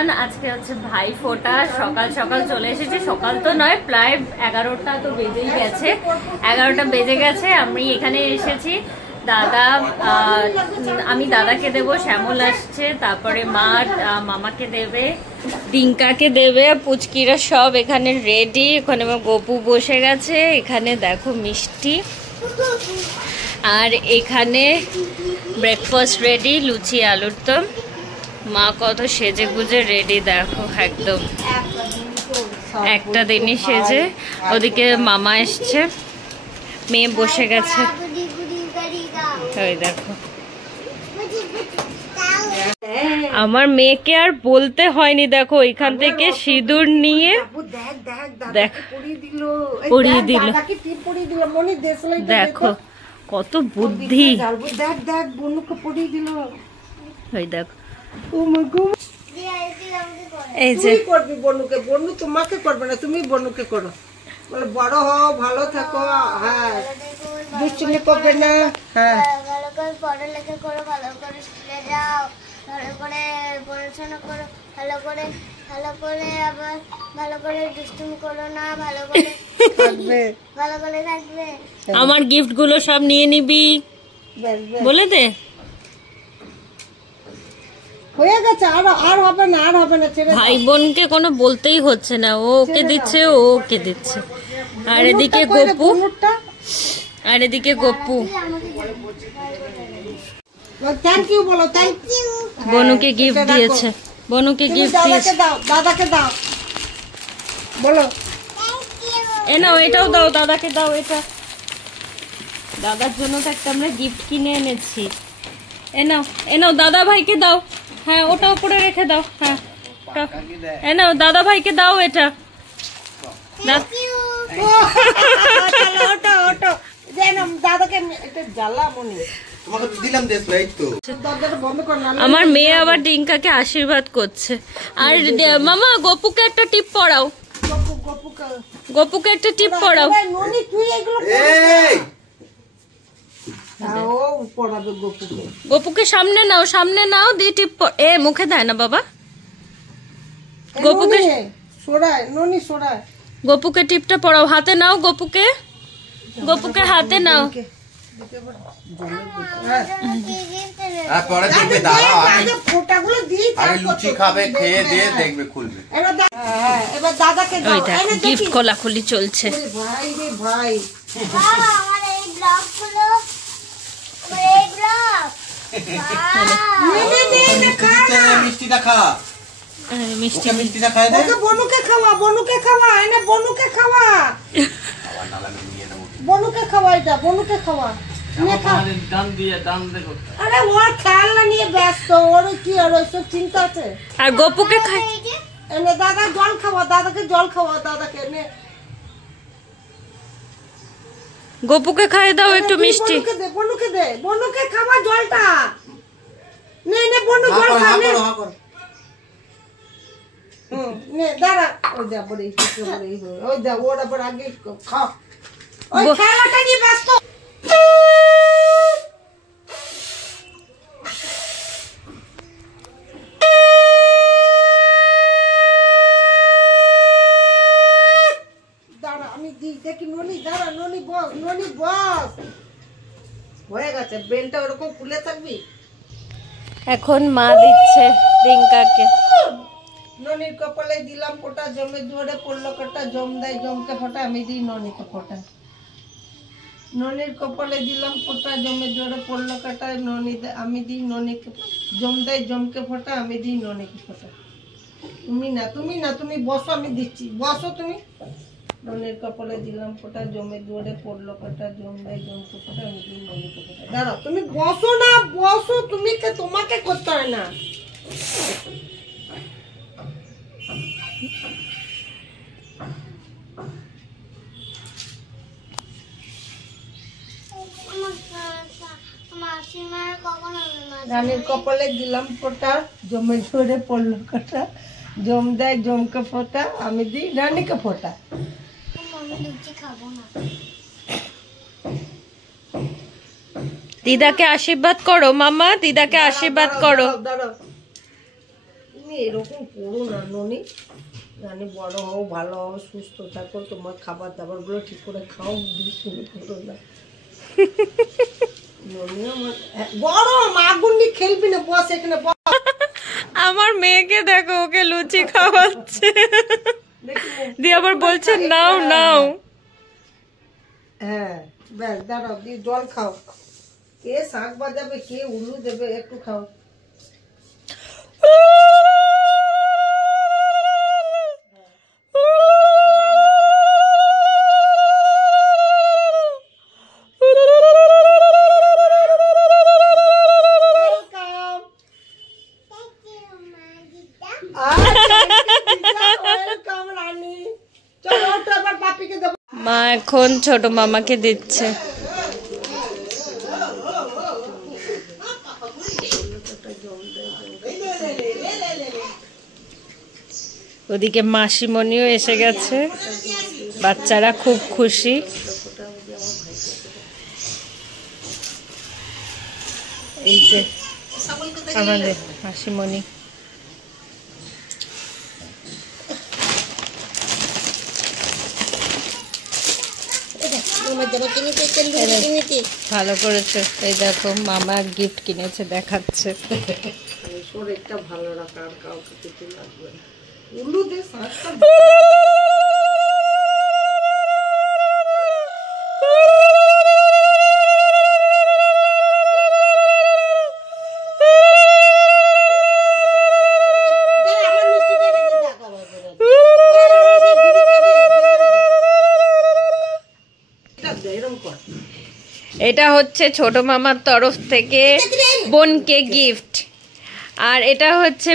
Everyone, আজকে হচ্ছে ভাই ফোঁটা। সকাল সকাল চলে এসেছে, সকাল তো নয়, প্রায় 11টা তো বেজেই গেছে, 11টা বেজে গেছে। আমি এখানে এসেছি, দাদা আমি দাদাকে দেব, শ্যামল আসছে, তারপরে মা মামাকে দেবে, ডিঙ্কাকে দেবে, পুচকিরা সব এখানে রেডি। ওখানে গপু বসে গেছে, এখানে দেখো মিষ্টি, আর এখানে ব্রেকফাস্ট রেডি, লুচি আলুর দম। মা কত সেজে গুজে রেডি দেখো, একদম একটা দিনই সেজে। ওদিকে মামা এসছে, মেয়ে বসে গেছে, ওই দেখো। আমার মেয়েকে আর বলতে হয়নি, দেখো এখান থেকে সিঁদুর নিয়ে দেখ পরিয়ে দিল, দেখো কত বুদ্ধি। ওই দেখো, এই যে করবি বনুকে, বনু তোমাকে করবে না, তুমি বনুকে করো, বলে বড় হও, ভালো থাকো, হ্যাঁ দুষ্টুমি করবে না, হ্যাঁ ভালো করে পড়ালেখা করো, ভালো করে স্কুলে যাও, ভালো করে পড়াশোনা করো, ভালো করে আবার ভালো করে দুষ্টুমি করো না, ভালো করে থাকবে, ভালো করে থাকবে। আমার গিফট গুলো সব নিয়ে নিবি বলে দে। হয়ে গেছে, আর হবে না, আর হবে না, ছেড়ে ভাই বোনকে কোনো বলতেই হচ্ছে না, ও ওকে দিচ্ছে, ও ওকে দিচ্ছে। আর এদিকে গপু, আর এদিকে গপু থ্যাংক ইউ বলো, থ্যাংক ইউ। বনুকে গিফট দিয়েছে, বনুকে গিফট দিয়েছে। দাও, দাদাকে দাও, বলো এ নাও, এটাও দাও, দাদাকে দাও। এটা দাদার জন্য তো একটা আমরা গিফট কিনে এনেছি। এ নাও, এ নাও, দাদা ভাইকে দাও। হ্যাঁ, ওটা উপরে রেখে দাও। হ্যাঁ, এ নাও, দাদা ভাইকে দাও এটা। আমার মেয়ে আবার ডিঙ্কাকে আশীর্বাদ করছে। আর মামা গপুকে একটা টিপ পড়াও, গপুকে একটা টিপ পড়াও। গপুকে সামনে নাও, সামনে নাও, দিয়ে টিপ। এ মুখে দেয় না বাবা। গপুকে গপুকে টিপটা পড়াও, হাতে নাও গপুকে, গপুকে হাতে নাও। গিফট খোলাখুলি চলছে। বনুকে খাওয়া, বনুকে খাওয়া, এনে বনুকে খাওয়া, বনুকে খাওয়া, এটা বনুকে খাওয়া। আরে ওর খেলনা নিয়ে ব্যস্ত, ওর কি আর ওইসব চিন্তা আছে। আর গপুকে খাই, এনে দাদা জল খাওয়া, দাদাকে জল খাওয়া, দাদাকে এনে গপুকে খাইয়ে দাও একটু মিষ্টি। বনুকে দে, বনুকে খাওয়া জলটা। নে নে বনু জল খা, নে নে দাঁড়া। ওই যা বড় ওই যা, ওর আবার আগে খা, ওই খেলাটা নিয়ে ব্যস্ত। দাঁড়া, আমি দেখি ননি, দাঁড়া ননি বস, ননি বস। হয়ে গেছে, বেলটা ওরকম খুলে থাকবি। এখন মা দিচ্ছে ডিঙ্কাকে। ননির কপালে দিলাম ফোঁটা, জমে দুয়ারে পড়লো কাটা, জম দেয় জমকে ফোঁটা, আমি দিই ননিকে ফোঁটা। ননির কপালে দিলাম ফোঁটা, জমে দুয়ারে পড়লো কাটা, আমি দিই ননিকে, জম দেয় জমকে ফোঁটা, আমি দিই ননিকে ফোঁটা। তুমি না, তুমি না, তুমি বসো, আমি দিচ্ছি, বসো তুমি। ননির কপালে দিলাম ফোঁটা, জমে দুয়ারে পড়লো কাটা, জম দেয় জমকে ফোঁটা, আমি দিই ননিকে ফোঁটা। দাঁড়াও, তুমি বসো না, বসো, তুমি তোমাকে করতে হয় না। রানীর কপালে দিলাম ফোঁটা, জমে ধরে পড়লো কাটা, জম দেয় জমকে ফোঁটা, আমি দিই রানীকে ফোঁটা। দিদাকে আশীর্বাদ করো মামা, দিদাকে আশীর্বাদ করো। তুমি এরকম করো না ননি, জানি বড় হও, ভালো হও, সুস্থ থাকো, তোমার খাবার দাবারগুলো ঠিক করে খাও, দুষ্টুমি করো না। ননি আমার গরম, আগুন নিয়ে খেলবি না, বস এখানে বস। আমার মেয়েকে দেখো, ওকে লুচি খাওয়াচ্ছে, দিয়ে আবার বলছে নাও নাও। হ্যাঁ ব্যাস, দাঁড়াও, দিয়ে জল খাও। কে শাক বাজাবে, কে উলু দেবে, একটু খাও। মা এখন ছোট মামাকে দিচ্ছে। ওদিকে মাসিমণিও এসে গেছে, বাচ্চারা খুব খুশি। এই যে আমাদের মাসিমণি। ভালো করেছে। এই দেখো মামা গিফট কিনেছে, দেখাচ্ছে। শরীরটা ভালো রাখা, আর কাউকে কিছু লাগবে না। উলু দিয়ে শাকটা এটা হচ্ছে ছোট মামার তরফ থেকে বোনকে গিফট, আর এটা হচ্ছে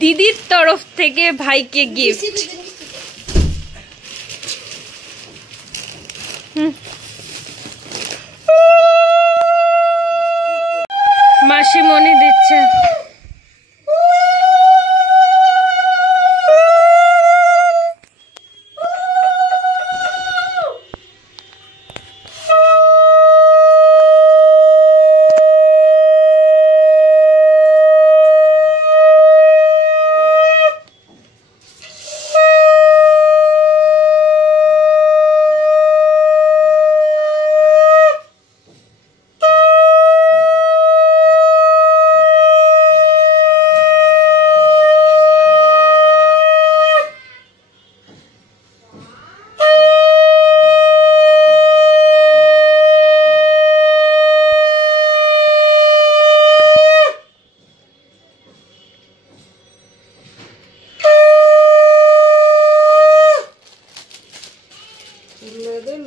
দিদির তরফ থেকে ভাইকে গিফট। মাসিমণি দিচ্ছে।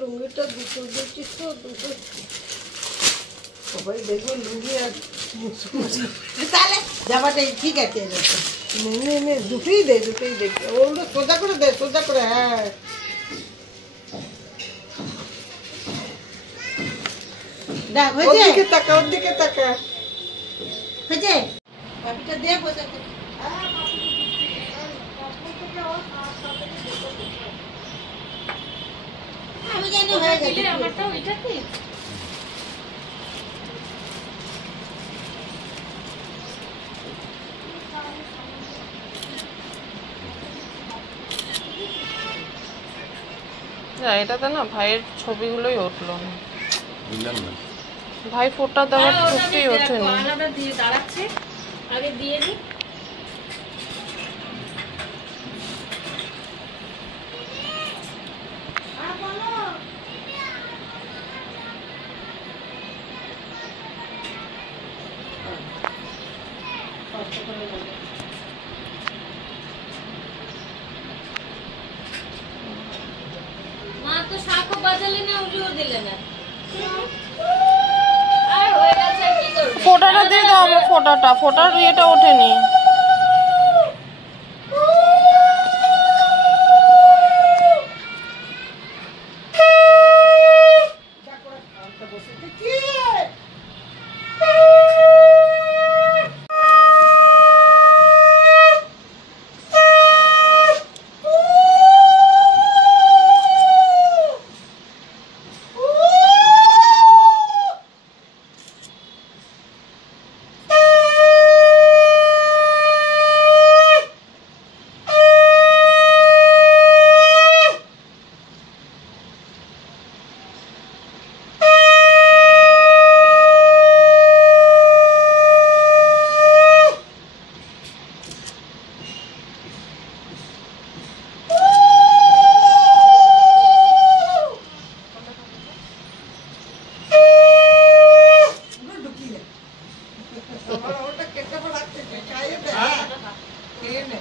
লুঙ্গিটা দুটো দিচ্ছিস তো, দুটো সবাই দেখবে লুঙ্গি আর জামাটা ঠিক আছে। দুটোই দে, দুটোই দে, ওগুলো সোজা করে দে, সোজা করে। হ্যাঁ ওর দিকে তাকা, ওর দিকে তাকা। হয়েছে বাপিটা দিয়ে বসে। আমি জানি হয়ে গেছে আমারটা, ওইটা কি এটাতে না ভাইয়ের ছবিগুলোই উঠলো না, ভাই ফোটা দেওয়ার ছবিই ওঠেনি। দাঁড়াচ্ছে, আগে দিয়ে দিই। মা তো শাকও বাজালে না, উলিও দিলে না, আর হয়ে গেছে। কি করবে, ফোটাটা দিয়ে দাও আমার, ফোটার ইয়েটা ওঠেনি। না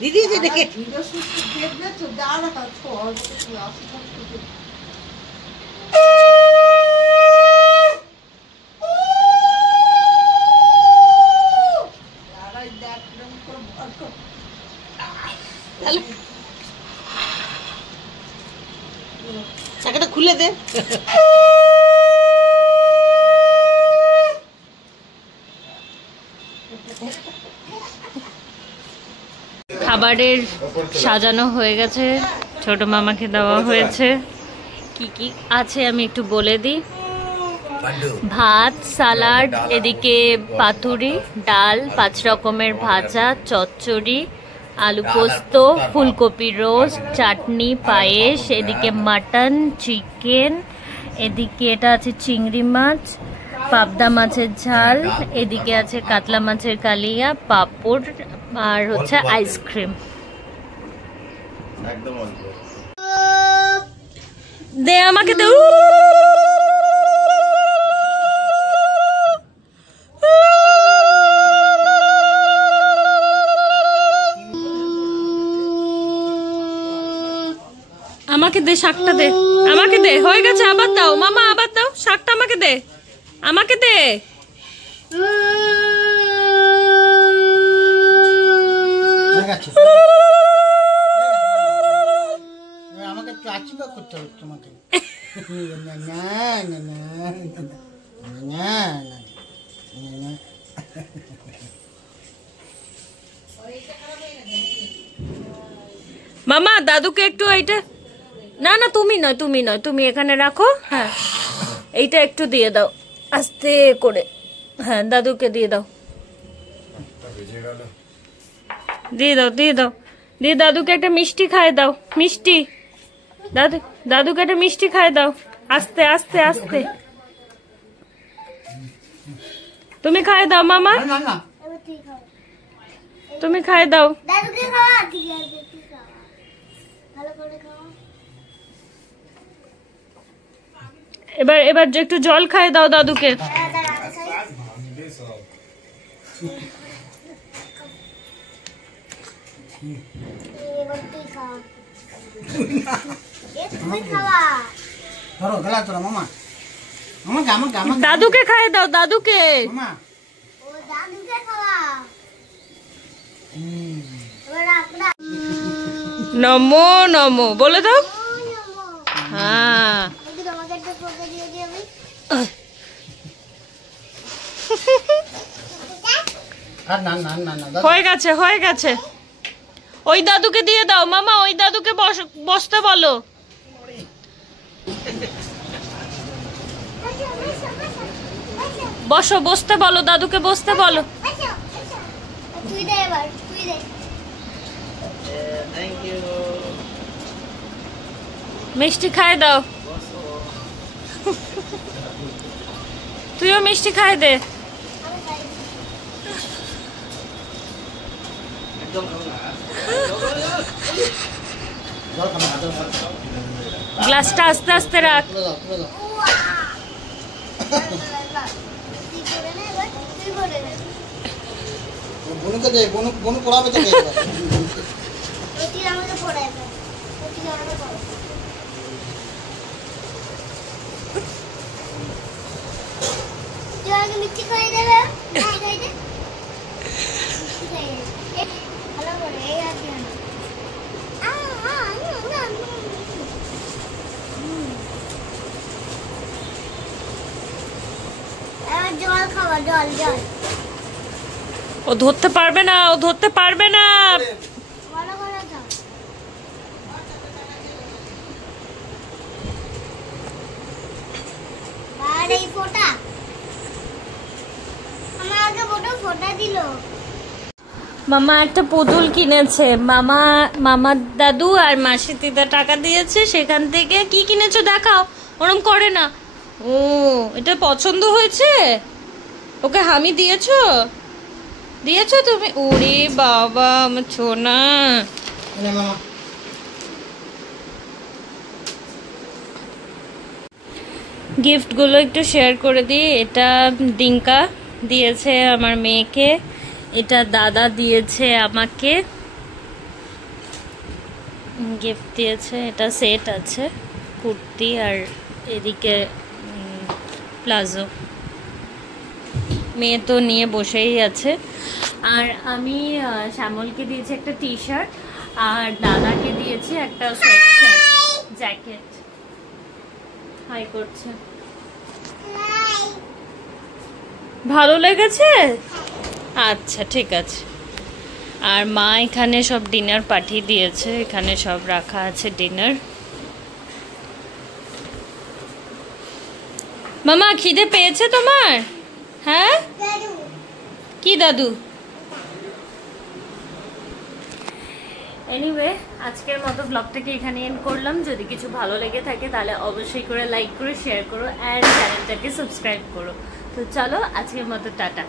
दीदी से देखे চাকাটা খুলে দে। খাবারের সাজানো হয়ে গেছে, ছোট মামাকে দেওয়া হয়েছে। কি কি আছে আমি একটু বলে দিই। ভাত, সালাড, এদিকে পাতুরি, ডাল, 5 রকমের ভাজা, চচ্চড়ি, আলু পোস্ত, ফুলকপি রোস্ট, চাটনি, পায়েস, এদিকে মাটন, চিকেন, এদিকে এটা আছে চিংড়ি মাছ, পাবদা মাছের ঝাল, এদিকে আছে কাতলা মাছের কালিয়া, পাঁপড় আর হচ্ছে আইসক্রিম। দে আমাকে দে। আমাকে দে শাকটা দে, আমাকে দে। হয়ে গেছে, আবার দাও মামা, আবার দাও শাকটা আমাকে দে, আমাকে দে। আমাকে একটু আশীর্বাদ করতে হবে তোমাকে। মামা দাদুকে একটু এইটা, না না তুমি নয়, তুমি নয়, তুমি এখানে রাখো। হ্যাঁ এইটা একটু দিয়ে দাও আস্তে করে। হ্যাঁ দাদুকে দিয়ে দাও, দিয়ে দাও, দিয়ে দাও, দিয়ে দাদুকে একটা মিষ্টি খায় দাও, মিষ্টি। দাদু, দাদুকে একটা মিষ্টি খায় দাও, আস্তে আস্তে আস্তে। তুমি খায় দাও মামা, না না তুমি খায় দাও। দাদুকে খাওয়া, ঠিক আছে, তুই খাওয়া, ভালো করে খাওয়া। এবার এবার যে একটু জল খায় দাও দাদুকে। এবার তুই খাওয়া, তুই খাওয়া। ধরো গেলা তোরা মামা, আমাকে আমাকে আমাকে দাদুকে খায় দাও, দাদুকে। মামা। ও দাদুকে খাওয়া। এবার রাখনা। নমো নমো বলে দাও। হ্যাঁ দেখি তোমাকে একটা ফটো দিয়ে দিই আমি। আর না না না না হয়ে গেছে, হয়ে গেছে। ওই দাদুকে দিয়ে দাও মামা, ওই দাদুকে বসতে বলো। বসো, বসতে বলো দাদুকে, বসতে বলো। তুই দে এবার, তুই দে। মিষ্টি খায় দাও, তুইও মিষ্টি খায় দে। গ্লাসটা আস্তে আস্তে রাখ। তুলে দাও তুলে দাও। তুই করে নে এবার, তুই করে নে। বনুকে দে, বনু বনু পড়াবে তোকে এবার। তুই আমাকে পড়াই দে, তুই আমাকে পড়া। তুই আমাকে মিষ্টি খাইয়ে দেবে, হ্যাঁ খাই দে। মিষ্টি খাইয়ে দে। ভালো করে, এই আর কি না। এবার জল খাওয়া, জল জল। ও ধরতে পারবে না, ও ধরতে পারবে না। ভালো করে খাও। আর এই ফোঁটা আমার আগে বড় ফোঁটা দিল। মামা একটা পুতুল কিনেছে, মামার দাদু আর মাসি দিদা টাকা দিয়েছে, সেখান থেকে কি কিনেছো দেখাও। ওরম করে না। ও এটা পছন্দ হয়েছে? ওকে হামি দিয়েছো? দিয়েছো তুমি? ওরে বাবা আমার ছোনা। এনে মামা গিফটগুলো একটু শেয়ার করে দিই। এটা ডিঙ্কা দিয়েছে আমার মেয়েকে, এটা দাদা দিয়েছে আমাকে, গিফট দিয়েছে। এটা সেট আছে, কুর্তি আর এদিকে প্লাজো। মেয়ে তো নিয়ে বসেই আছে। আর আমি শ্যামলকে দিয়েছি একটা টি শার্ট, আর দাদাকে দিয়েছি একটা সোয়েটশার্ট জ্যাকেট। হাই করছে। ভালো লেগেছে? আচ্ছা ঠিক আছে। আর মা এখানে সব ডিনার পাঠিয়ে দিয়েছে, এখানে সব রাখা আছে ডিনার। মামা খিদে পেয়েছে তোমার? হ্যাঁ কি দাদু? এনিওয়ে আজকের মতো ব্লগটাকে এখানে এন্ড করলাম। যদি কিছু ভালো লেগে থাকে তাহলে অবশ্যই করে লাইক করো, শেয়ার করো, অ্যান্ড চ্যানেলটাকে সাবস্ক্রাইব করো। তো চলো আজকের মতো টাটা।